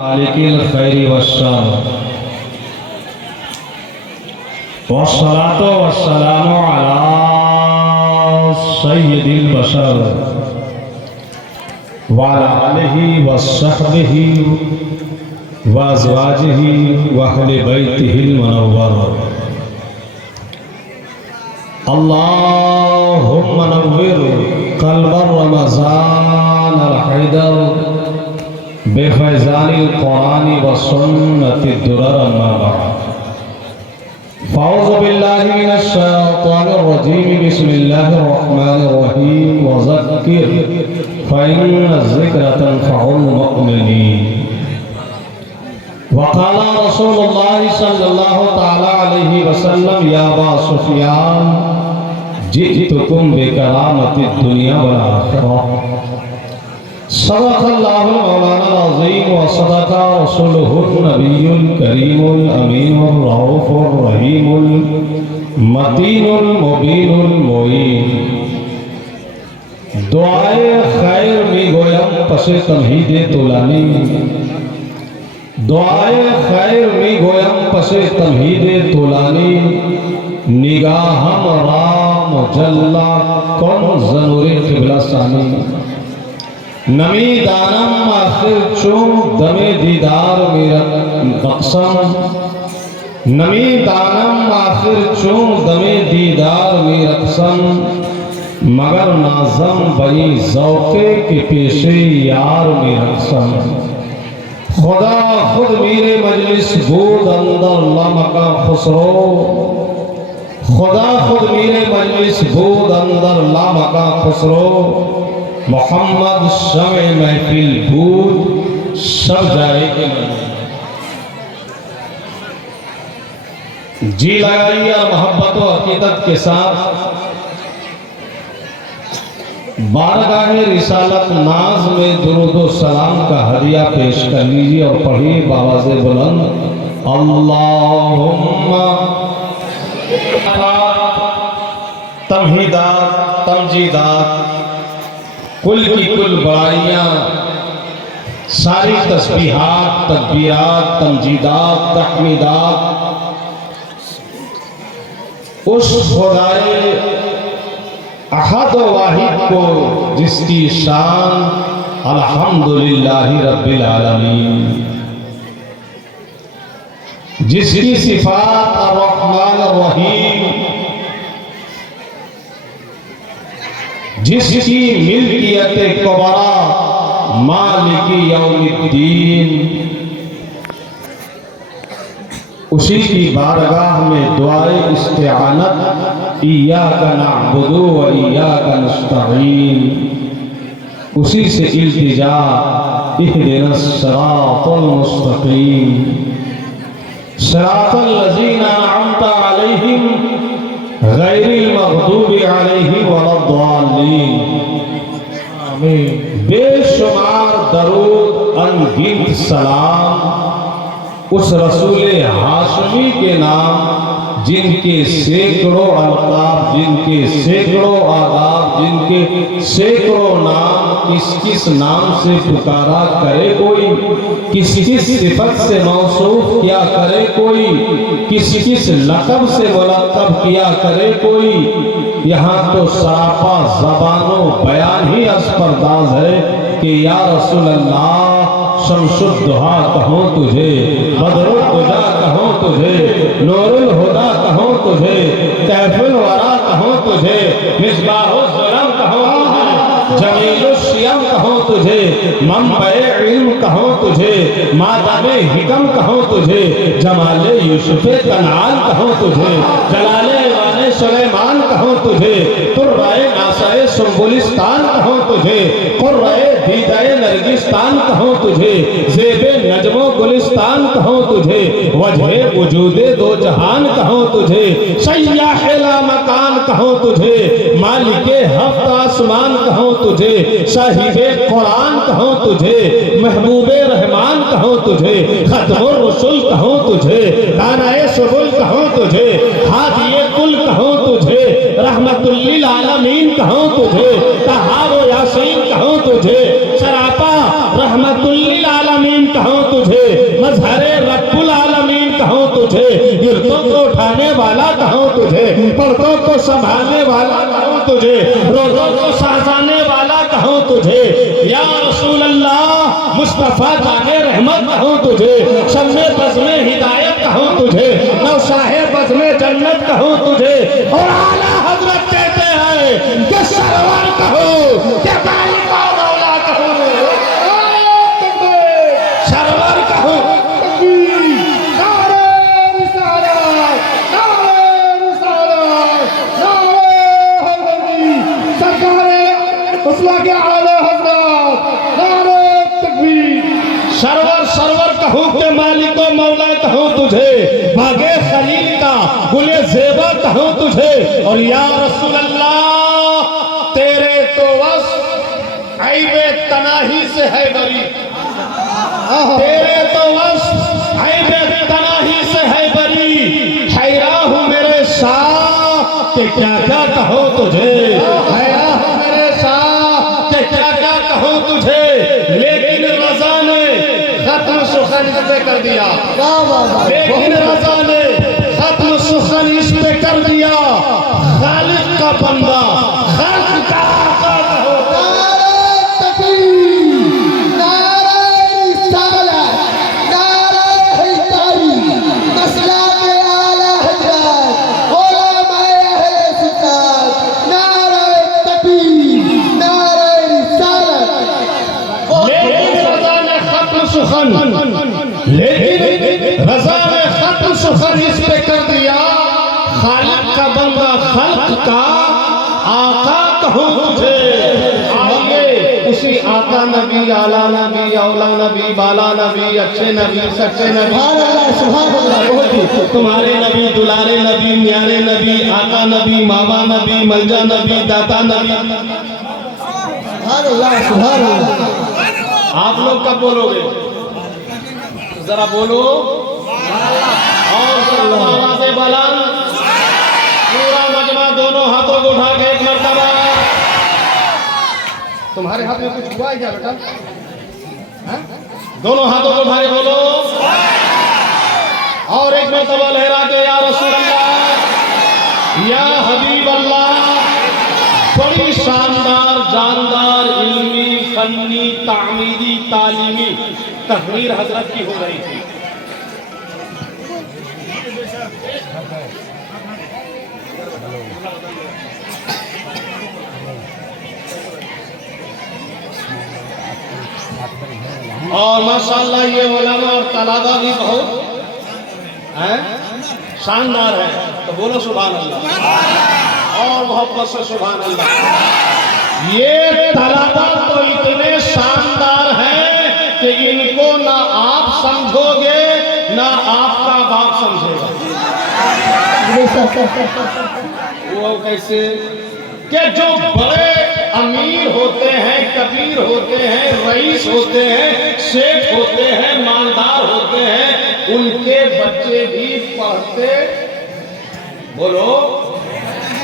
मालिकिल खैरि वश्शर वस्सलातु वस्सलामु अला सय्यिदिल बशर व अला आलिहि व सहबिहि व अज़वाजिहि व अहले बैतिहिल मुनव्वर। अल्लाहुम्मा नव्विर क़ल्बर रमज़ानल हैदर बेफैज़ानिल क़ुरानी व सुन्नतिद दुरर अम्मा बअद। फ़ौज़ु बिल्लाहि मिनश शैतानिर रजीम बिस्मिल्लाहिर रहमानिर रहीम व ज़क्किर फ़इन्न ज़िक्रा तनफ़उल मुमिनीन। व क़ाला रसूलुल्लाहि सल्लल्लाहु तआला अलैहि वसल्लम या अबा सुफ़ियान जि'तुकुम बिकरामतिद दुनिया वल आखिरह। सदक़ल्लाहुल मौलानाल अज़ीम व सदक़ा रसूलुहुन नबियुल करीमुल अमीनुर रऊफ़ुर रहीमुल मतीनुल मुबीनुल मुईन। दुआए खैर में गोयम पसे तमहीदे तोलानी, दुआए खैर में गोयम पसे तमहीदे तोलानी। निगाहम राम जल्ला कौन ज़नूरे क़िबला सानी। नमी दानम आखिर चूम दमे दीदार मेरा बक्सम। नमी दानम आखिर चूम दमे दीदार मेरा बक्सम। मगर नाज़म बनी ज़ौक़े के पेशे यार मेरा बक्सम। खुदा खुद मेरे मजलिस बूद अंदर लमका खुसरो। खुदा खुद मेरे मजलिस बूद अंदर लमका खुसरो। मोहम्मद शमे महफिल बूद सब जाएंगे जी लगाइए और मोहब्बत व अकीदत के साथ बारगाहे रिसालत नाज में दुरूद व सलाम का हदिया पेश कर लीजिए और पढ़िए बावाज़े बुलंद अल्लाहुम्मा। तमहीदात तमजीदात कुल की कुल बड़ाइयाँ, सारी तस्बीहात तकबीरात तमजीदात तहमीदात उस खुदाए अहद वाहिद को जिसकी शान अल्हम्दुलिल्लाहि रब्बिल आलमीन, जिसकी सिफात अर्रहमानिर रहीम, जिसकी मिल्कियत कुबरा मालिकी यौमिद्दीन, उसी की बारगाह में दुआए इस्तिआनत इय्याका नअबुदु व इय्याका नस्तईन, उसी से इल्तिजा इहदिनस सिरातल मुस्तकीम सिरातल लज़ीना अनअमता अलैहिम गैरिल मग़दूबि अलैहिम वलद्दाल्लीन। आमीन। बेशुमार दरूद अनगिनत सलाम उस रसूले हाशमी के नाम, जिनके सैकड़ों अलकाब, जिनके सैकड़ों आदाब, जिनके सैकड़ों नाम, किस किस नाम से पुकारा करे कोई, किस किस सिफत से मौसूफ किया करे कोई, किस किस लक़ब से मुलक़ब किया करे कोई। यहाँ तो सरापा ज़बानो बयान ही अस्पर्दाज है कि या रसूल अल्लाह शम्सुद्दुहा कहूँ तुझे, बदरुद्दुजा कहूँ तुझे, नूरुल हुदा कहूँ तुझे, कैफुल वरा कहूँ तुझे, मिस्बाहुज़्ज़ुलम कहूँ तुझे, जमीलुश्शियम कहूँ तुझे, मंबए इल्म कहूँ तुझे, मादामे हिकम कहूँ तुझे, जमाले यूसुफ़े कनान कहूँ तुझे, जलाले वाने सुलेमान कहूँ तुझे, तुर्राए नासाए सुंबुलिस्तान कहूँ तुझे, कुर्राए दीदाए नरगिस्तान कहूँ तुझे, ज़ेबे नजमो गुलिस्तान कहूँ तुझे, वजहे वजूदे दो जहान कहूँ तुझे, सय्याहे ला मकान कहूँ तुझे, मालिके हफ्त आसमान कहूँ तुझे, साहिबे कुरान कहूँ तुझे, महबूबे रहमान कहूँ तुझे, खत्मुर रसूल कहूँ तुझे, दानाए सुबुल कहूँ तुझे, हादिए कुल कहूँ तुझे, रहमतुल लिल आलमीन कहूँ तुझे, तहार यासीन कहूँ तुझे, सरापा रहमतुल लिल आलमीन कहूँ तुझे। तुझे, मजहरे रब्बुल आलमीन कहूँ तुझे, गिरदों को उठाने वाला कहूँ तुझे, पर्दों को संभालने वाला कहूँ तुझे, रोज़ों को साजाने वाला कहूँ तुझे। या रसूल अल्लाह मुस्तफा जाने रहमत कहूँ तुझे, शम्मे बज़्मे हिदायत कहूँ तुझे, नौशाहे बज़्मे जन्नत कहूँ तुझे। और आला हजरत कहते हैं कि सरवर कहूँ कि मालिक और मौला कहूँ, सरवर कहूँ। सरवर सरवर कहूँ के मालिक व मौला कहूँ तुझे, बागे खलील का गुले ज़ेबा कहूँ तुझे। और या रसूल अल्लाह तेरे तो वस्फ ऐबे तनाही से है बरी, तेरे तो वस्फ ऐबे तनाही से है बरी। हैरा हूँ मेरे शाह के क्या क्या कहूँ तुझे, हैरा हूँ मेरे शाह के क्या क्या कहूँ तुझे। लेकिन रज़ा ने खत्म सुखन इस पे कर दिया, लेकिन रज़ा ने खत्म सुखन इस पे कर दिया। खालिक का बंदा, खालिक का आका कहो। लेकिन रज़ा ने खत्म सुखन इस पे कर दिया। खालिक का बंदा, खल्क का आका कहूँ तुझे। आइए उसी आका नबी, आला नबी, औला नबी, बाला नबी, अच्छे नबी, सच्चे नबी, तुम्हारे नबी, दुलारे नबी, न्यारे नबी, आका नबी, मामा नबी, मंजा नबी, दाता नबी। आप लोग कब बोलोगे? जरा बोलो और जरा आवाज़ बुलंद, पूरा मजमा दोनों हाथों को उठा के एक मर्तबा। तुम्हारे हाथ में कुछ हुआ है क्या बेटा? दोनों हाथों को उठा के बोलो और एक मर्तबा लहरा के या रसूल अल्लाह, या हबीब अल्लाह। बड़ी शानदार, जानदार, इल्मी, फन्नी, तामीरी, तालीमी तकरीर हजरत की हो रही थी। और माशाअल्लाह ये उलमा और तलाबा भी बहुत हैं, शानदार है। तो बोलो सुभान अल्लाह और मोहब्बत से सुभान अल्लाह। ये तलाबा तो इतने शानदार हैं कि इनको ना आप समझोगे ना आपका बाप समझेगा। वो कैसे कि जो बड़े अमीर होते हैं, कबीर होते हैं, रईस होते हैं, शेख होते हैं, मालदार होते हैं, उनके बच्चे भी पढ़ते, बोलो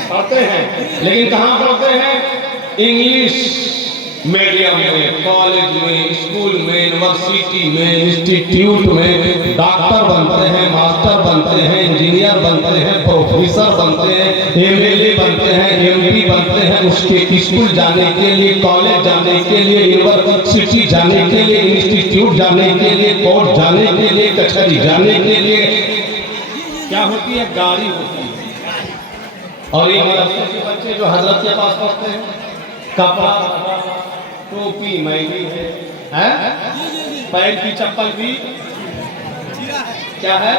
पढ़ते हैं। लेकिन कहाँ पढ़ते हैं? इंग्लिश मीडियम में, कॉलेज में, स्कूल में, यूनिवर्सिटी में, इंस्टीट्यूट में डॉक्टर बनते हैं, मास्टर बनते हैं, इंजीनियर बनते हैं, प्रोफेसर बनते हैं, एमएलए बनते हैं, एमपी बनते हैं। उसके स्कूल जाने के लिए, कॉलेज जाने के लिए, यूनिवर्सिटी जाने के लिए, इंस्टीट्यूट जाने के लिए, कोर्ट जाने के लिए, कचहरी जाने के लिए क्या होती है? गाड़ी होती है। और ये मदरसे के बच्चे जो हजरत के पास पढ़ते हैं, कपड़ा, टोपी महंगी है, पैर की चप्पल भी क्या है?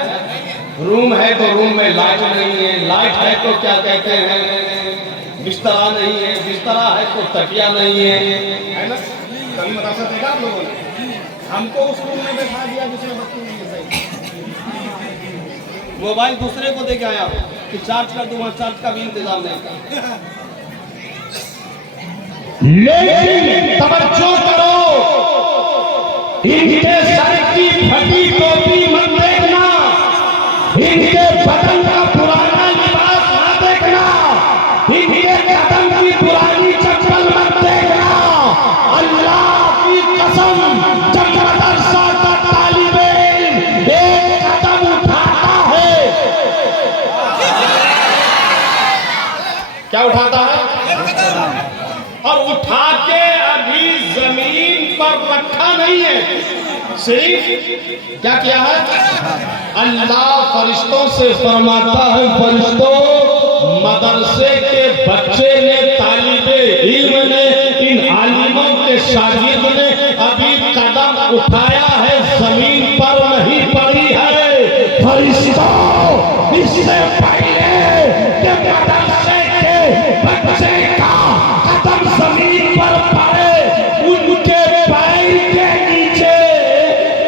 रूम है तो रूम में लाइट नहीं है, लाइट है तो क्या कहते हैं बिस्तरा नहीं है, बिस्तरा है तो तकिया नहीं है ना? कभी मदरसा देखा आप लोगों ने? हमको उस रूम में बैठा दिया जिसमें बत्ती नहीं है सही। मोबाइल दूसरे को दे के आया कि चार्ज कर दूंगा, चार्ज का भी इंतजाम नहीं कर। लेकिन तवज्जो करो, इनके सर की फटी टोपी मत देखना, इनके बदन का पुराना लिबास मत देखना, इनके कदम की पुरानी चप्पल मत देखना। अल्लाह की कसम, जब मदरसा का तालिबे सिर्फ क्या किया है? अल्लाह फरिश्तों से फरमाता है, फरिश्तों मदरसे के बच्चे ने, तालिबे इल्म ने, इन आलिमों के शागिर्द ने अभी कदम उठाया है, जमीन पर नहीं पड़ी है। फरिश्तों इससे पहले कि मदरसे के बच्चे का कदम जमीन पर पड़े, उनके पैर के नीचे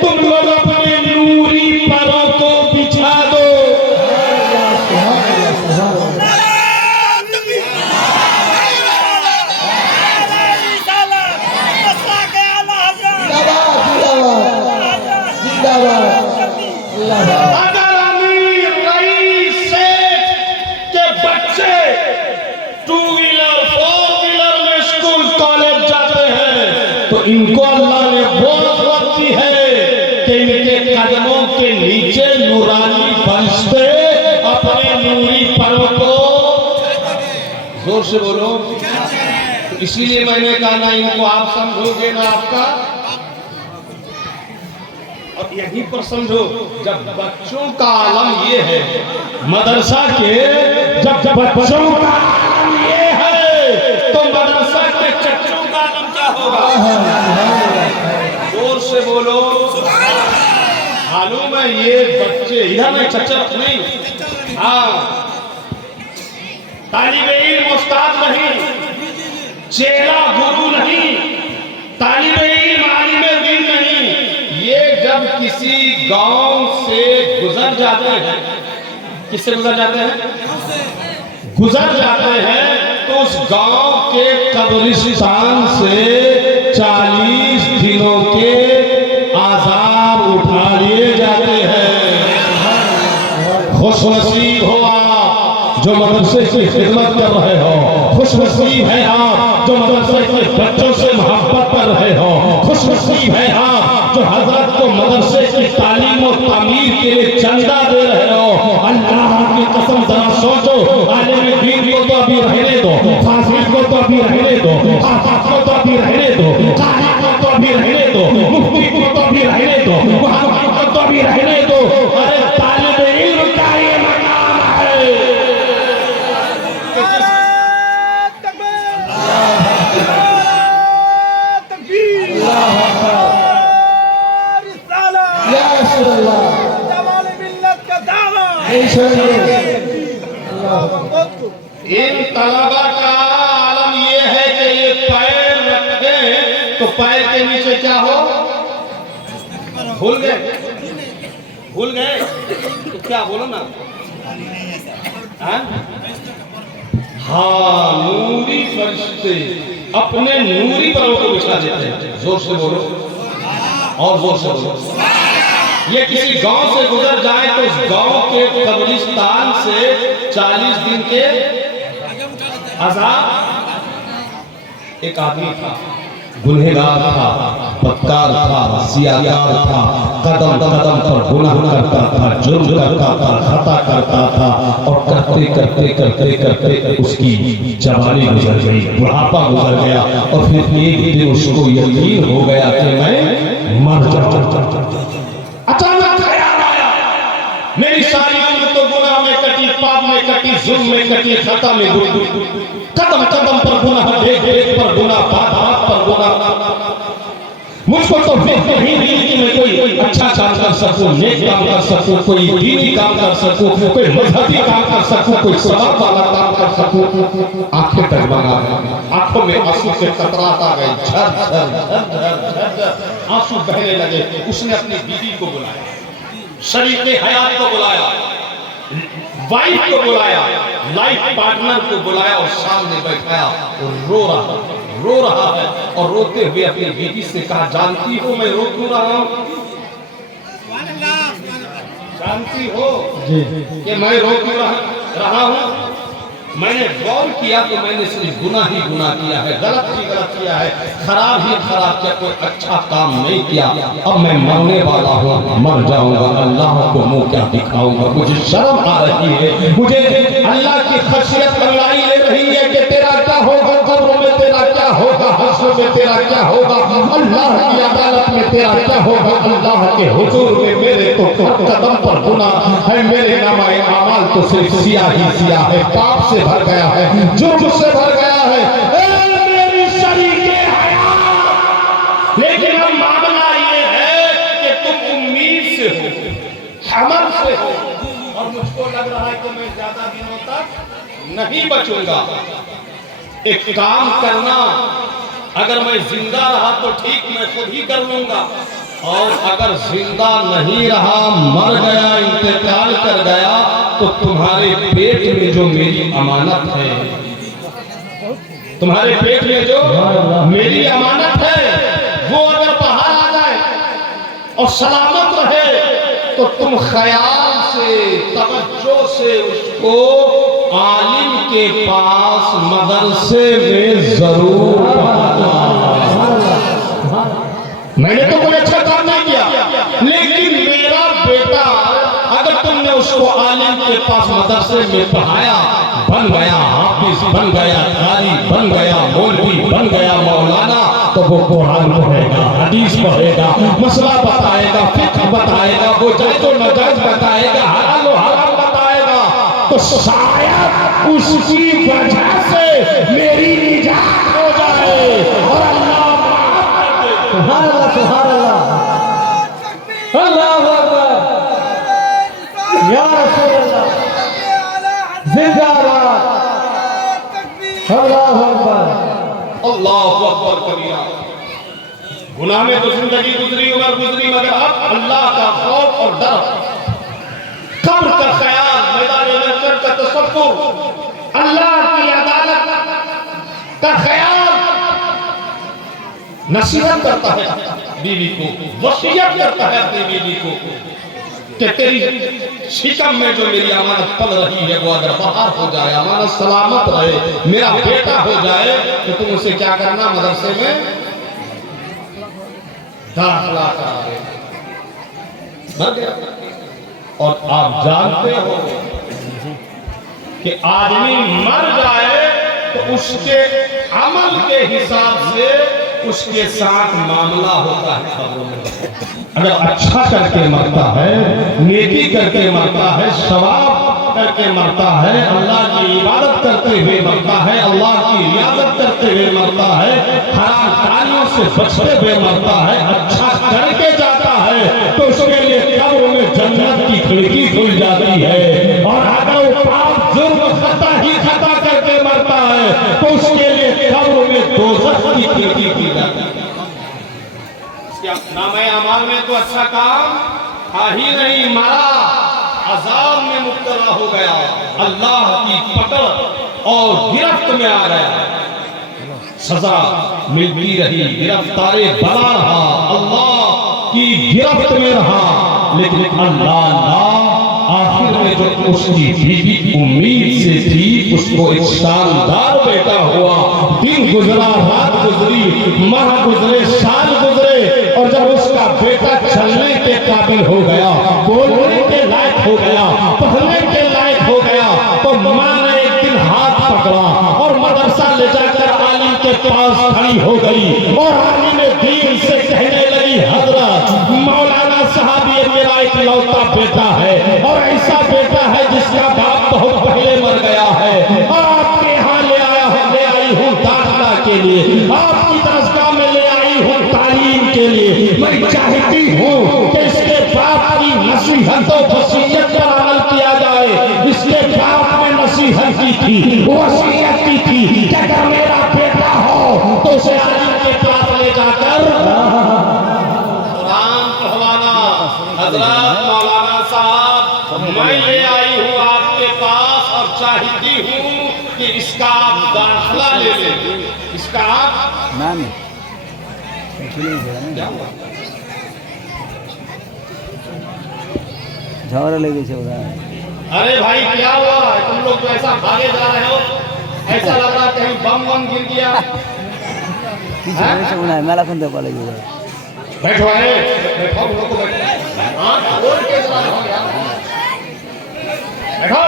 तुम लोग अपने नूरी पैरों को बिछा दो। अगर अमीर रईस सेठ के बच्चे 2 व्हीलर 4 व्हीलर में स्कूल कॉलेज जाते हैं तो इनको अल्लाह ने बहुत वक्त दी है कि इनके कदमों के नीचे नूरानी फरिश्ते अपने नूरी परों को, जोर से बोलो, इसीलिए मैंने कहा ना इनको आप समझोगे ना आपका, और यहीं पर समझो जब बच्चों का आलम ये है, मदरसा के जब बच्चों का आलम ये है तो मदरसा के चच्चों का आलम क्या होगा? जोर से बोलो। मालूम है ये बच्चे इधर नहीं, चच्चा नहीं, हाँ, तालिबे इल्म उस्ताद नहीं, चेला गुरु नहीं, तालिबे इल्म आलिमे दीन नहीं, ये जब किसी गांव से गुजर जाते हैं, किससे गुजर जाते हैं? गुजर जाते हैं तो उस गांव के कब्रिस्तान से 40 दिनों के आज़ार उठा लिए जाते हैं। खुशनसीब हो आप जो मदरसे की खिदमत कर रहे हो, खुशनसीब है आप जो मदरसे के बच्चों से मोहब्बत कर रहे हो, खुशनसीब है आप जो हजरत को मदरसे की तालीम और तामीर के लिए चंदा दे रहे हो। अल्लाह की कसम जरा सोचो, आलिम दीन को तो अभी रहने दो, फासिल को तो अभी रहने दो, हाफिज को तो अभी रहने दो, कारी को तो अभी रहने दो, मुफ्ती को तो अभी रहने दो, मुहद्दिस को तो अभी रहने दो। अरे तालिब इल्म का ये मकाम है। इन तलबा का आलम ये है कि ये पैर रखे तो पैर के नीचे क्या हो? भूल गए? भूल गए तो क्या बोलो ना, हाँ, नूरी फरिश्ते अपने नूरी परों को बिछा देते हैं। जोर से बोलो और जोर से बोलो। ये किसी गांव से गुजर जाए तो उस गांव के कब्रिस्तान से 40 दिन के आज़ाद। एक आदमी था, गुनहगार था, बदकार था, सियाकार था, कदम कदम पर गुनाह करता था, जुर्म करता था, खता करता था, और करते करते करते करते उसकी जवानी गुजर गई, बुढ़ापा गुजर गया, और फिर एक दिन उसको यकीन हो गया कि मैं मर जाऊंगा। अचानक ख्याल आया, मेरी सारी उम्र तो गुनाह में कटी, पाप में कटी, जुल्म में कटी, खता में गुजरी, कदम कदम पर गुनाह, देख देख पर गुनाह, बात बात पर गुनाह। मुझको तो फिक्र ही नहीं कि मैं कोई अच्छा काम कर सकूं, नेक काम कर सकूं, कोई दीनी काम कर सकूं, कोई मजहबी काम कर सकूं, कोई सवाब वाला काम कर सकूं। आंखें टगमगा गई, आंखों में आंसू के कतरात आ गए, झर झर झर झर झर आंसू बहने लगे। उसने अपनी बीवी को बुलाया, शरीके हयात को बुलाया, वाइफ को बुलाया, लाइफ पार्टनर को बुलाया और सामने बैठाया और रो रहा है, और रोते हुए अपनी बीवी से कहा, जानती हो मैं रो क्यों रहा हूं? जानती हो कि मैं रो क्यों रहा हूं? मैंने गौर किया तो मैंने सिर्फ गुनाह ही गुनाह किया है, गलत ही गलत किया है, खराब ही खराब किया, कोई अच्छा काम नहीं किया। अब मैं मरने वाला हूँ, मर जाऊंगा, अल्लाह को मुंह क्या दिखाऊंगा, मुझे शर्म आ रही है, मुझे अल्लाह की खशियत अल्लाह ही ले रही है कि तेरा क्या होगा कब्र में, तेरा क्या होगा हश्र में तेरा क्या होगा, अल्लाह की अदालत में तेरा क्या होगा। अल्लाह के हुजूर में मेरे तो हर कदम पर गुनाह है, मेरे नामाए आमाल तो सिर्फ सियाह ही सियाह है, पाप से भर गया है, जुर्म से भर गया है। ए मेरी शरीके हयात, लेकिन अब मामला ये है कि तुम उम्मीद से हो, हमल से हो, और मुझको लग रहा है कि मैं ज्यादा दिनों तक नहीं बचूंगा। एक काम करना, अगर मैं जिंदा रहा तो ठीक, मैं खुद ही कर लूंगा, और अगर जिंदा नहीं रहा, मर गया, इंतकाल कर गया, तो तुम्हारे पेट में जो मेरी अमानत है, तुम्हारे पेट में जो मेरी अमानत है, वो अगर बाहर आ जाए और सलामत रहे, तो तुम ख्याल से, तवज्जो से उसको आलिम के पास मदरसे में जरूर पहुंचाना। मैंने तो कोई अच्छा काम नहीं किया, लेकिन मेरा बेटा, अगर तुमने उसको आलिम के पास मदरसे में पढ़ाया, बन गया हाफिज, बन गया कारी, बन गया मौलवी, बन गया मौलाना, तो वो कुरान पढ़ेगा, हदीस पढ़ेगा, मसला बताएगा, फिक्र बताएगा, वो जायज़ और नाजायज बताएगा, हलाल और हराम बताएगा, तो शायद उसकी वजह से मेरी निजात हो जाए और अल्लाह माफ कर दे। सुभान अल्लाह, सुभान अल्लाह, अल्लाहू अकबर, या रसूल अल्लाह, जिंदाबाद, अल्लाहू अकबर, अल्लाहू अकबर कबीरा। गुनाह में तो जिंदगी गुजरी, उम्र गुजरी, मगर अब अल्लाह का खौफ और डर, कब्र का ख्याल, मैदान महशर का तसव्वुर, अल्लाह की अदालत का ख्याल, नसीहत करता है बीवी को, वसीयत करता है अपनी बीवी को कि तेरी शिकम में जो मेरी अमानत पल रही है, वो अगर बाहर हो जाए, अमानत सलामत रहे, मेरा बेटा हो जाए, तो तुम उसे क्या करना, मदरसे में दाखिला करा देना। और आप जानते हो कि आदमी मर जाए तो उसके अमल के हिसाब से उसके साथ मामला होता है खबरों में। अगर अच्छा करके मरता है, नेकी करके मरता है, सवाब करके मरता है, अल्लाह की इबादत करते हुए मरता है, अल्लाह की रियाजत करते हुए मरता है, हराम कारियों से बचते हुए मरता है, अच्छा करके जाता है, तो उसके लिए कब्र में जन्नत की खिड़की खुल जाती है। और अगर वो पाप जुर्म खता ही खता करके मरता है, तो उसके लिए कब्र में दोज़ख की खिड़की खुल जाती है। नामे अमाल में तो अच्छा काम था ही नहीं, मरा अजाब में मुब्तला हो गया, अल्लाह की पकड़ और गिरफ्त में आ गया, सजा मिलती रही, गिरफ्तारे बना रहा, अल्लाह की गिरफ्त में रहा, लेकिन अल्लाह आखिर में जो उसकी बीवी उम्मीद से थी, उसको एक शानदार बेटा हुआ। दिन गुजरा, रात गुजरी, माह गुजरे, साल गुजरे, और जब उसका बेटा चलने के काबिल हो गया, बोलने के लायक हो गया, पढ़ने के लायक हो गया, तो माँ ने एक दिन हाथ पकड़ा और मदरसा ले जाकर आलिम के पास खड़ी हो गई, और आलिम दीन से कहने लगी, हजरत मौलाना साहब, ये मेरा इकलौता बेटा है, और ऐसा बेटा है जिसका बाप बहुत पहले मर गया है, आपके यहाँ ले आई हूँ दाखिला के लिए, आपकी दरसगाह में ले आई हूँ तालीम के लिए। मैं चाहती हूँ कि इसके बाप की नसीहत और वसीयत पर अमल किया जाए। इसके बाप ने नसीहत की थी, वसीयत की थी कि अगर मेरा बेटा हो तो उसे आलिम के पास ले जाकर कुरान पढ़वाना। हजरत मौलाना साहब, मैं ले आई हूँ आपके पास और चाहती हूँ कि इसका आप दाखिला ले लें। इसका आप नाम झगड़ा लेके चल रहा है। अरे भाई क्या हुआ है, तुम लोग तो ऐसा भागे जा रहे हो, ऐसा लग रहा है कहीं बम बम गिर गया। मेला कौन दे पाले बैठो, बैठो,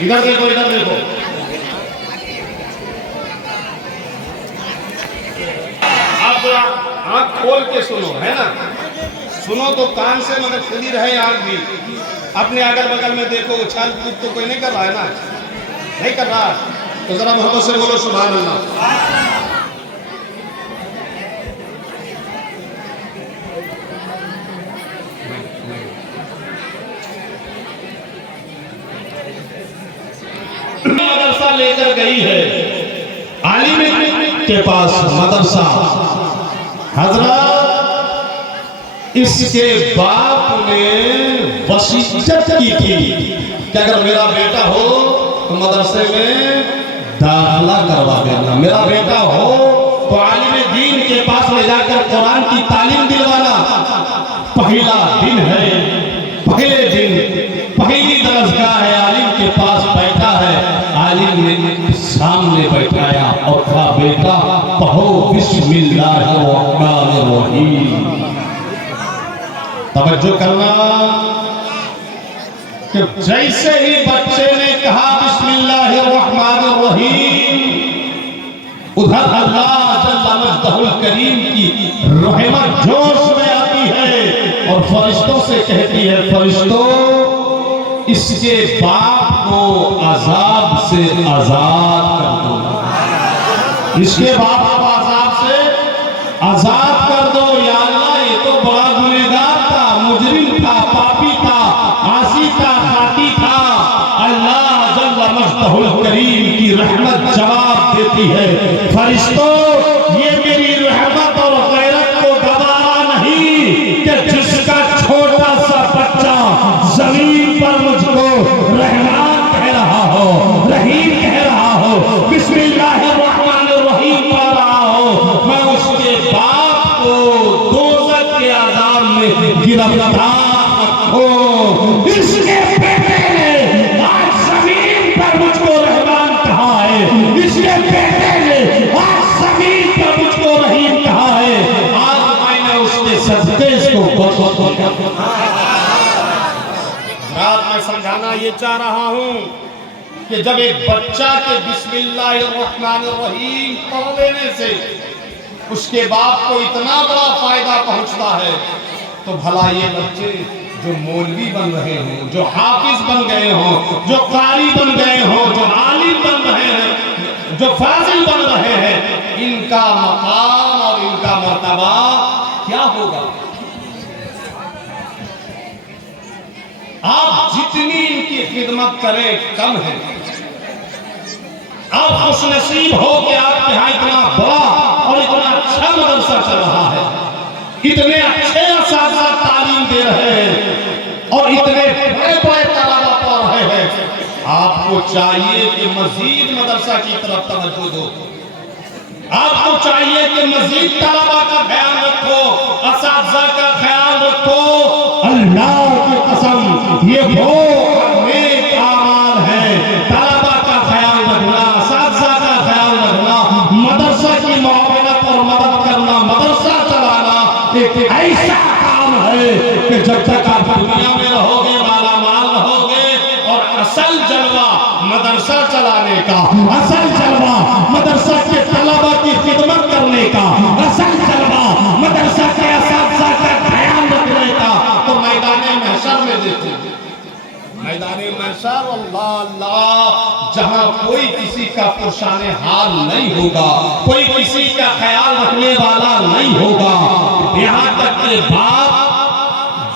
इधर देखो, इधर देखो, जरा आंख खोल के सुनो, है ना। सुनो तो कान से, मगर खुली रहे आंख भी। अपने अगल बगल में देखो, उछाल कूद तो कोई नहीं कर रहा है ना, नहीं कर रहा, तो जरा मोहब्बत से बोलो सुभान अल्लाह। मदरसा लेकर गई है, आलिम के पास मदरसा। हजरत इसके बाप ने वसीयत की थी कि अगर मेरा बेटा हो तो मदरसे में दाखिला करवा देना, मेरा बेटा हो तो आलिम दीन के पास ले जाकर कुरान की तालीम दिलवाना। पहला दिन है, पहले दिन पहली दरसगाह है, आलिम के पास बैठा है, आलिम ने सामने बैठाया और कहा बेटा पढ़ो बिस्मिल्लाहिर्रहमानिर्रहीम। तवज्जो करना कि जैसे ही बच्चे ने कहा बिस्मिल्लाहिर्रहमानिर्रहीम, उधर अल्लाह जल्ल मजदहुल करीम की रहमत जोश में आती है और फरिश्तों से कहती है, फरिश्तों इसके बाप को अजाब से आजाद कर दो, इसके बाप को अजाब से आजाद कर दो। या अल्लाह ये तो बड़ा गुनहगार था, मुजरिम था, पापी था, आसी था, खाती था। अल्लाह जल्ल मजदहुल करीम की रहमत जवाब देती है, फरिश्तों ये मेरी रहमत और गैरत को गवारा नहीं कि जिसका छोटा सा बच्चा जमीन पर मुझको रहमान कह रहा हो, रहीम कह रहा हो, बिस्मिल्लाहिर्रहमानिर्रहीम पढ़ रहा हो, मैं उसके बाप को दोज़ख के आज़ाब में गिरफ्तार रखूं। इसके बेटे ने आज जमीन पर मुझको रहमान कहा है, इसके बेटे ने आज जमीन पर मुझको रहीम कहा है। आज मैंने उसके सदक़े इसको रात में समझाना ये चाह रहा हूं कि जब एक बच्चा के बिस्मिल्लाहिर्रहमानिर्रहीम पढ़ लेने से उसके बाप को इतना बड़ा फायदा पहुंचता है, तो भला ये बच्चे जो मौलवी बन रहे हों, जो हाफिज बन गए हों, जो कारी बन गए हों, जो आलिम बन रहे हैं, जो फाजिल बन रहे हैं, इनका मकाम और इनका मर्तबा क्या होगा। आप जितनी इनकी खिदमत करें कम है। आप खुशनसीब हो कि आपके यहाँ इतना बड़ा और इतना अच्छा मदरसा चल रहा है, इतने अच्छे असातिज़ा तालीम दे रहे हैं और इतने बड़े बड़े तलबा पढ़ रहे हैं। आपको चाहिए कि मजीद मदरसा की तरफ तवज्जो दो, आपको चाहिए कि मजीद तलबा का ख्याल रखो, असातिज़ा का ख्याल रखो। अल्लाह की कसम ये वो नेक आमाल है, तलबा का ख्याल रखना, असातिज़ा का ख्याल रखना, मदरसा की मुआवनत और मदद करना, मदरसा चलाना एक ऐसा काम है कि जब तक आप दुनिया में रहोगे मालामाल रहोगे। और असल जलवा मदरसा चलाने का, असल जलवा मदरसा के तलबा की खिदमत करने का, असल जलवा मदरसा के असातिज़ा का ख्याल रखने का तो मैदाने महशर में देखो। मैदाने महशर अल्लाह अल्लाह, जहां कोई किसी का पुरशाने हाल नहीं होगा, कोई किसी का ख्याल रखने वाला नहीं होगा। यहाँ तक के बाप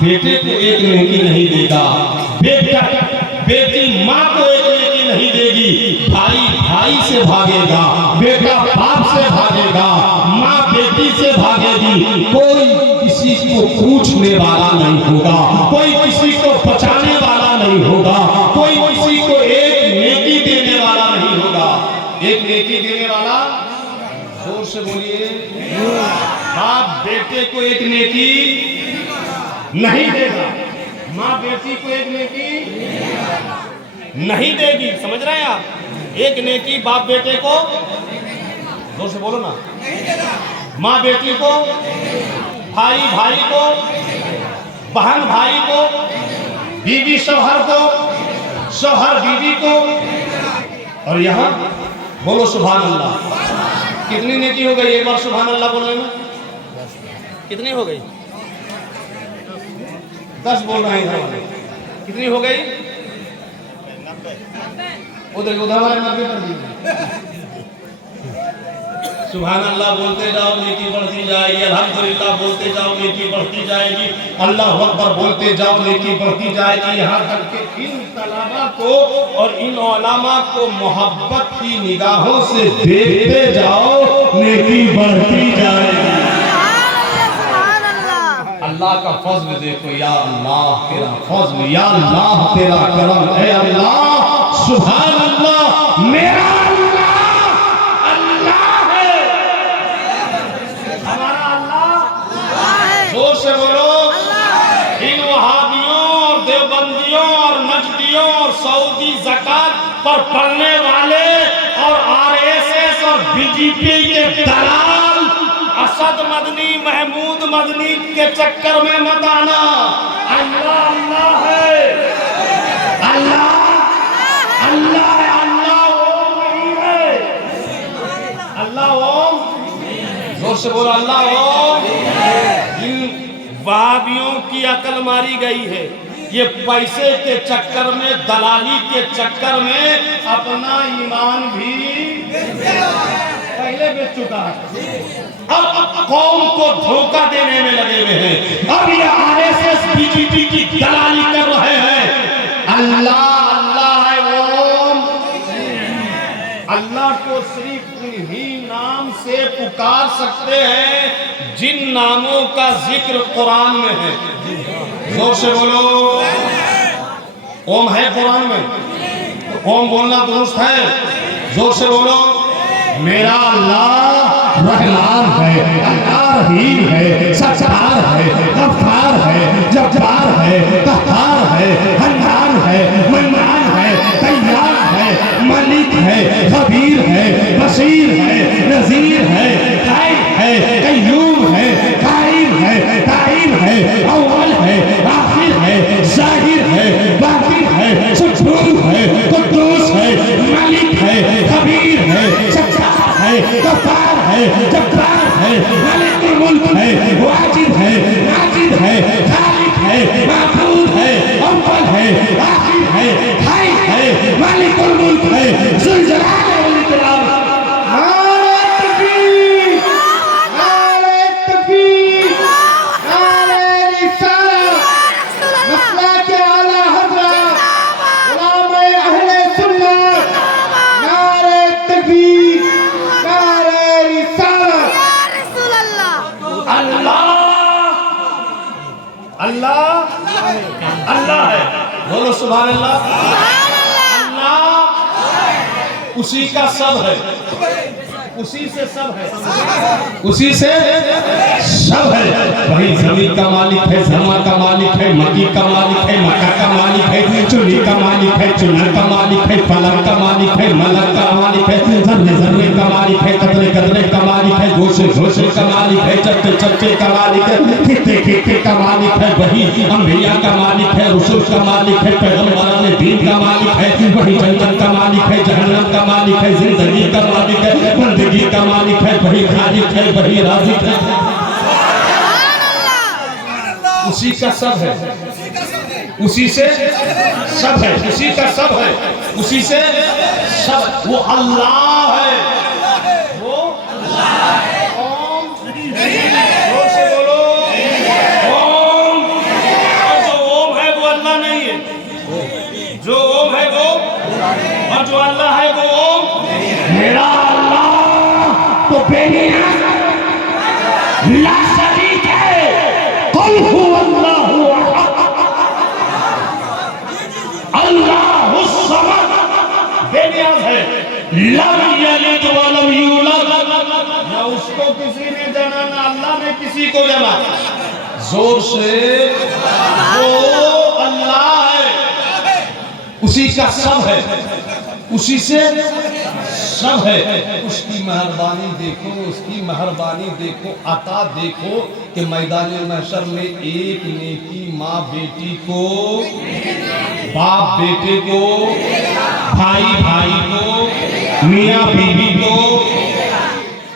बेटे को एक नेकी नहीं देगा, बेटी माँ को एक नेकी नहीं देगी, भाई भाई से भागेगा, बेटा बाप से भागेगा, माँ बेटी से भागेगी। कोई किसी को पूछने वाला नहीं होगा, कोई किसी को बचाने वाला नहीं होगा, कोई किसी को एक नेकी देने वाला नहीं होगा। एक नेकी देने वाला, जोर से बोलिए, बाप बेटे को एक नेकी नहीं देगा, माँ बेटी को एक नेकी नहीं देगी। समझ रहे हैं आप? एक नेकी बाप बेटे को, जोर से बोलो ना, माँ बेटी को, भाई भाई को, बहन भाई को, बीवी शौहर को, शौहर बीवी को। और यहाँ बोलो सुभान अल्लाह। कितनी नेकी हो गई एक बार सुभान अल्लाह बोलने में? कितनी हो गई? 10 बोल रहे हैं इधर वाले। कितनी हो गई? उधर वाले 90 कर दीजिए। सुभान अल्लाह बोलते जाओ नेकी बढ़ती जाएगी, अल्हम्दुलिल्लाह बोलते जाओ नेकी बढ़ती जाएगी, अल्लाह अकबर बोलते जाओ नेकी बढ़ती जाएगी। यहाँ तक के इन तलबा को और इन उलमा को मोहब्बत की निगाहों से देखते जाओ, नेकी बढ़ती जाएगी। अल्लाह का फज़्ल देखो, या अल्लाह तेरा फज़्ल, या अल्लाह तेरा करम, ऐ अल्लाह सुभान अल्लाह, मेरा जोर से बोलो। इन वहाबियों और देवबंदियों और नजदियों और सऊदी ज़कात पर पढ़ने वाले और आरएसएस और बीजेपी के दलाल असद मदनी, महमूद मदनी के चक्कर में मत आना। अल्लाह अल्लाह है, अल्लाह अल्लाह है, अल्लाह ओम नहीं है, अल्लाह ओम। जोर से बोलो अल्लाह ओम। वहाबियों की अकल मारी गई है। ये पैसे के चक्कर में, दलाली के चक्कर में अपना ईमान भी पहले बेच चुका है। अब कौम को धोखा देने में लगे हुए हैं। अब ये आरएसएस बीजेपी की दलाली कर रहे हैं। अल्लाह अल्लाह है ओम। अल्लाह को सिर्फ उन्हीं नाम से पुकार सकते हैं जिन नामों का जिक्र कुरान में है। जोर से बोलो। ओम है कुरान में, ओम बोलना दुरुस्त है। जोर से बोलो। मेरा अल्लाह रहमान है, अल्लाह रहीम है, सत्तार है, गफ्फार है, जब्बार है, कहार है, हन्नान है, मन्नान है, तैयार है, मलिक है, खबीर है, बशीर है, नजीर है, कायम है, कय्यूम है, कायम है, कायम है, अव्वल है, आखिर है, जाहिर है, बातिन है, सुबूह है, कुद्दूस है, मलिक है, खबीर है, सत्तार है, गफ्फार है, जब्बार है, मालिकुल मुल्क है, वाजिद है, नाजिद है, खालिक है, माबूद है, अव्वल है, आखिर है, हाय है, मालिकुल मुल्क है, जुल जलाल वल इकराम। नारे तकबीर, नारे तकबीर, नारे रिसालत, मसला के आला हज़रत उलमा अहले सुन्नत। नारे तकबीर, अल्लाह अल्लाह है। बोलो सुभान अल्लाह। अल्लाह उसी का सब है, उसी से सब है, उसी से सब है। वही जमीन का मालिक है, जमा का मालिक है, मकी का मालिक है, मक्का का मालिक है, चुनी का मालिक है, चुनर का मालिक है, फलक का मालिक है, मलक का मालिक है, जर्रे जर्रे का मालिक है, कतरे कतरे का मालिक है, गोशे गोशे का मालिक है, चक्के चक्के का मालिक है, खित्ते खित्ते का मालिक है। वही अंबिया का मालिक है, रसूल का मालिक है, पैगम्बरान दीन का मालिक है। वही जन्नत का मालिक है, जहन्नम का मालिक है, जिंदगी का मालिक है, बंदगी का मालिक है। वही खालिक है, वही राज़िक है। उसी का सब है, उसी से सब है, उसी का सब है, उसी से सब। वो अल्लाह है, वो ओम। जोर से बोलो ओम। और जो ओम है वो अल्लाह नहीं है, जो ओम है वो, और जो अल्लाह है वो ओम। मेरा अल्लाह तो बेनियाज़ ला शरीक है। कुल हुवल्लाहु अहद, अल्लाहुस समद, बेनियाज़ है। लम यलिद व लम यूलद, ना उसको किसी ने जाना ना अल्लाह ने किसी को जाना। जोर से वो अल्लाह है, उसी का सब है, उसी से सब है। उसकी मेहरबानी देखो, उसकी मेहरबानी देखो, अता देखो कि मैदान महशर में एक नेकी माँ बेटी को, बाप बेटे को, भाई भाई को, मियाँ बीवी को,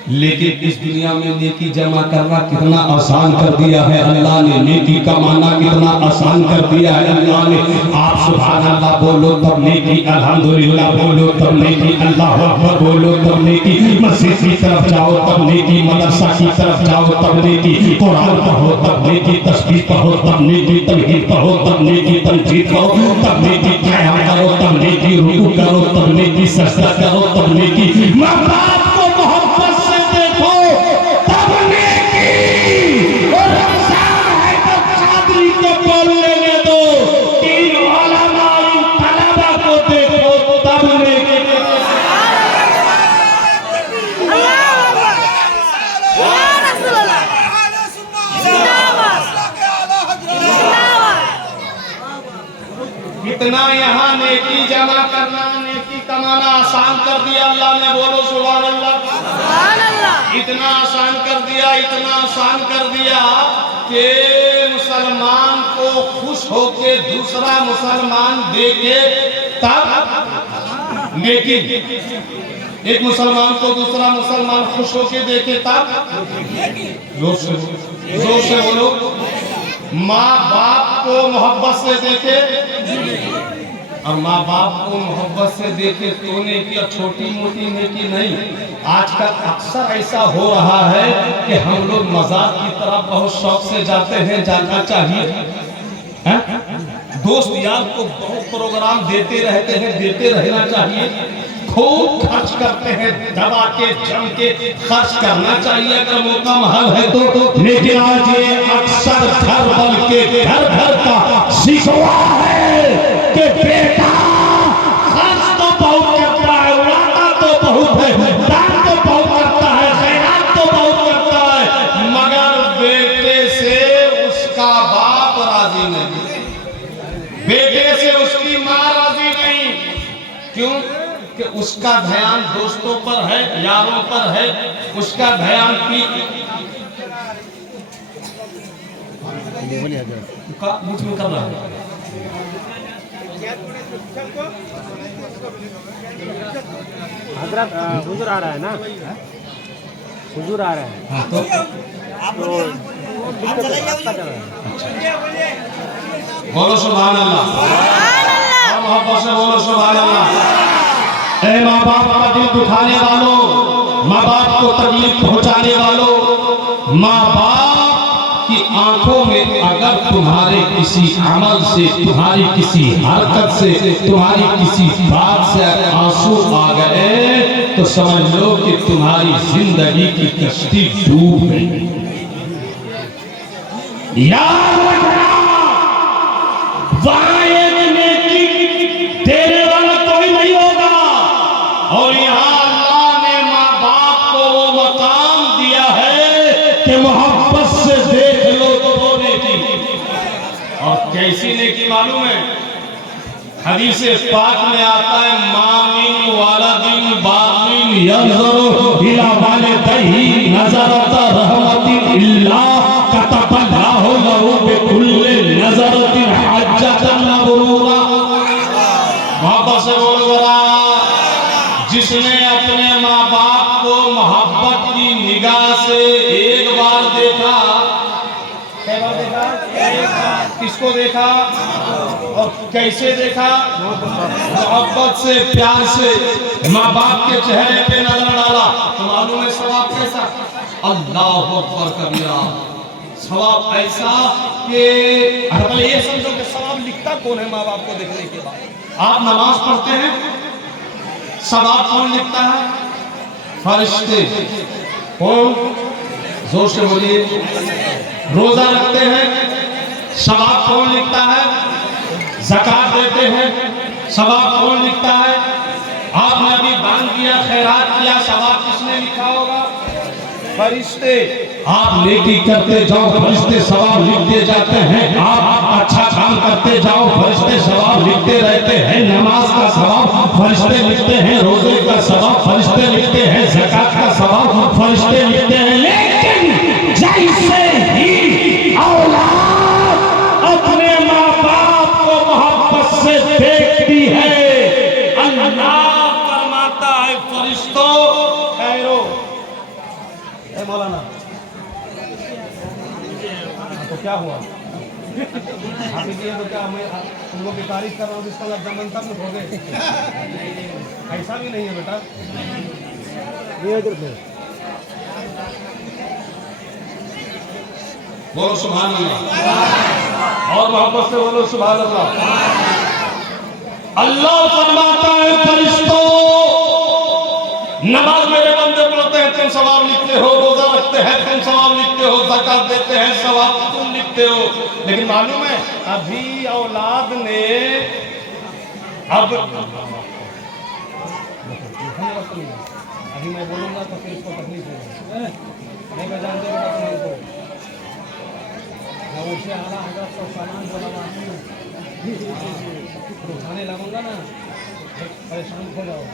लेकिन इस दुनिया में नेकी जमा करना कितना आसान कर दिया है अल्लाह ने, नेकी कमाना कितना आसान कर दिया है अल्लाह ने। आप सुभान अल्लाह बोलो तब नेकी, अल्हम्दुलिल्लाह बोलो तब नेकी, अल्लाह अकबर बोलो तब नेकी, मस्जिद की तरफ जाओ तब नेकी, मदरसा की तरफ जाओ तब नेकी, कुरान पढ़ो तब नेकी, तस्बीह पढ़ो तब नेकी, तौहीद पढ़ो तब नेकी, तमजीद पढ़ो तब नेकी, क़याम करो तब नेकी, रुकू करो तब नेकी, सजदा करो तब नेकी। माँ बाप को मोहब्बत से देखो तब नेकी। और रमजान है तो कादरी को बोल लेने दो, तीन उलमा इन तलबा को देखो तब नेकी। इतना यहाँ नेकी जमा करना, नेकी कमाना आसान कर दिया अल्लाह ने, बोलो सुभान अल्लाह। सुभान अल्लाह। इतना आसान कर दिया, इतना आसान कर दिया कि मुसलमान को खुश होके दूसरा मुसलमान देखे तब नेकी। एक मुसलमान को दूसरा मुसलमान खुश होके देखे तब, जोर से बोलो। माँ बाप को मोहब्बत से देखे और माँ बाप को मोहब्बत से देखे तो नेकी, और छोटी मोटी नेकी नहीं। आजकल अक्सर ऐसा हो रहा है कि हम लोग मजाक की तरफ बहुत शौक से जाते हैं, जाना चाहिए है? दोस्त यार को बहुत प्रोग्राम देते रहते हैं, देते रहना चाहिए, खूब खर्च करते हैं, दबा के जम के खर्च करना चाहिए अगर मौका महल है तो। लेकिन आज ये अक्सर घर बल्कि घर घर का शिकवा है कि बेटा खर्च तो बहुत करता है, उड़ाता तो बहुत है, दान तो बहुत करता है, खैरात तो बहुत करता है, मगर बेटे से उसका बाप राजी नहीं, बेटे से उसकी माँ राजी नहीं। क्यों? कि उसका ध्यान दोस्तों पर है, यारों पर है, उसका ध्यान मुझ में कर रहा है। हजरत हुजूर आ रहा है ना, हुजूर आ रहा है। हाँ, तो बोलो सुभान अल्लाह, और मोहब्बत से बोलो सुभान अल्लाह। ऐ माँ बाप का दिल दुखाने वालों, माँ बाप को तकलीफ पहुंचाने वालों, माँ बाप की आंखों में अगर तुम्हारे किसी अमल से, तुम्हारी किसी हरकत से, तुम्हारी किसी बात से आंसू आ गए तो समझ लो कि तुम्हारी जिंदगी की कश्ती डूब गई। याद रखना, वहां एक नेकी देने वाला कोई नहीं होगा, और यहाँ अल्लाह ने माँ बाप को वो मकाम दिया है कि मोहब्बत से देख लो तो नेकी। और कैसी नेकी मालूम है? हदीस पाक में आता है, मामिन वालदिन बातिन यनज़ुरु इला वालिदैहि नज़रत रहमतिन इल्ला कतबल्लाहु लहु बिकुल्लि नज़रतिन हज्जतन मबरूरा। मोहब्बत से बोलो जरा। जिसने अपने माँ बाप को मोहब्बत की निगाह से एक बार देखा, क्या बार देखा? एक बार। किसको देखा और कैसे देखा? मोहब्बत से, प्यार से माँ बाप के चेहरे पे नजर डाला तो मालूम है सवाब कैसा? अल्लाह अकबर कबीरा। सवाब ऐसा कि पहले ये समझो कि सवाब लिखता कौन है माँ बाप को देखने के बाद? आप नमाज पढ़ते हैं, सवाब कौन लिखता है? फरिश्ते। कौन? जोर से बोलिए। रोजा रखते हैं, सवाब कौन लिखता है? ज़कात देते हैं, सवाब कौन लिखता है? आपने अभी दान किया, खैरात किया, सवाब किसने लिखा होगा? फरिश्ते। आप नेकी करते जाओ, फरिश्ते सवाब लिखते जाते हैं। आप अच्छा काम करते जाओ, फरिश्ते सवाब लिखते रहते हैं। नमाज का सवाब फरिश्ते लिखते हैं, रोजे का सवाब फरिश्ते लिखते हैं, ज़कात का सवाब फरिश्ते लिखते हैं। लेकिन जैसे ही औलाद अपने माँ बाप को मोहब्बत से देखती है, अल्लाह फरमाता है फरिश्तों ठहरो, तो क्या हुआ हाफिज ये तो क्या मैं तुम लोग की तारीफ कर रहा हूँ इसका लफ्ज़ मंतक में हो गए ऐसा भी नहीं है बेटा ये इधर पे बोलो सुभान अल्लाह और मोहब्बत से बोलो सुभान अल्लाह। अल्लाह फरमाता है फरिश्तों नमाज मेरे बंदे पढ़ते हैं तुम सवाब लिखते हो, रोजा रखते हैं तुम सवाब लिखते हो, ज़कात देते हैं सवाब तुम लिखते हो। लेकिन मालूम है अभी औलाद ने अब अभी मैं बोलूँगा तो फिर इसको तकलीफ होगी नहीं मैं जानते बेटा तुम्हारे को मैं उसे आला हजरत को सामान बोला उठाने लगूंगा ना परेशान हो जाओ।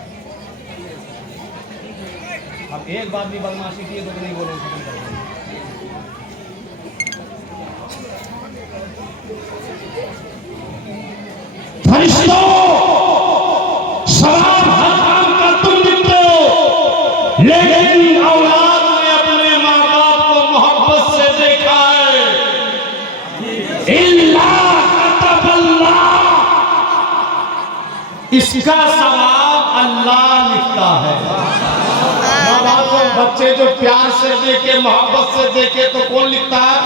अब एक बात भी बदमाशी की है तो नहीं बोलोगे खत्म कर देंगे। फरिश्तों सवाब हर काम का तुम लिखते हो, लेकिन औलाद ने अपने माँ बाप को मोहब्बत से देखा है। इल्ला कतबल्लाह, इसका सवाब अल्लाह लिखता है। माँ बाप को बच्चे जो प्यार से देखे मोहब्बत से देखे तो कौन लिखता है?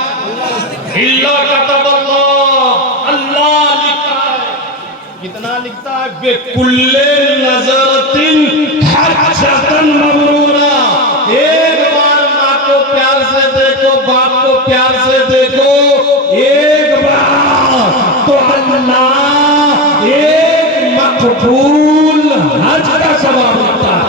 इल्ला कतबल्लाह, अल्लाह लिखता है। कितना लिखता है? बेकुल्ले नजरतिन हज्जतन मबरूरा, एक बार माँ को प्यार से देखो, बाप को प्यार से देखो, एक बार तो अल्लाह एक मकबूल हज का सवाब लिखता है।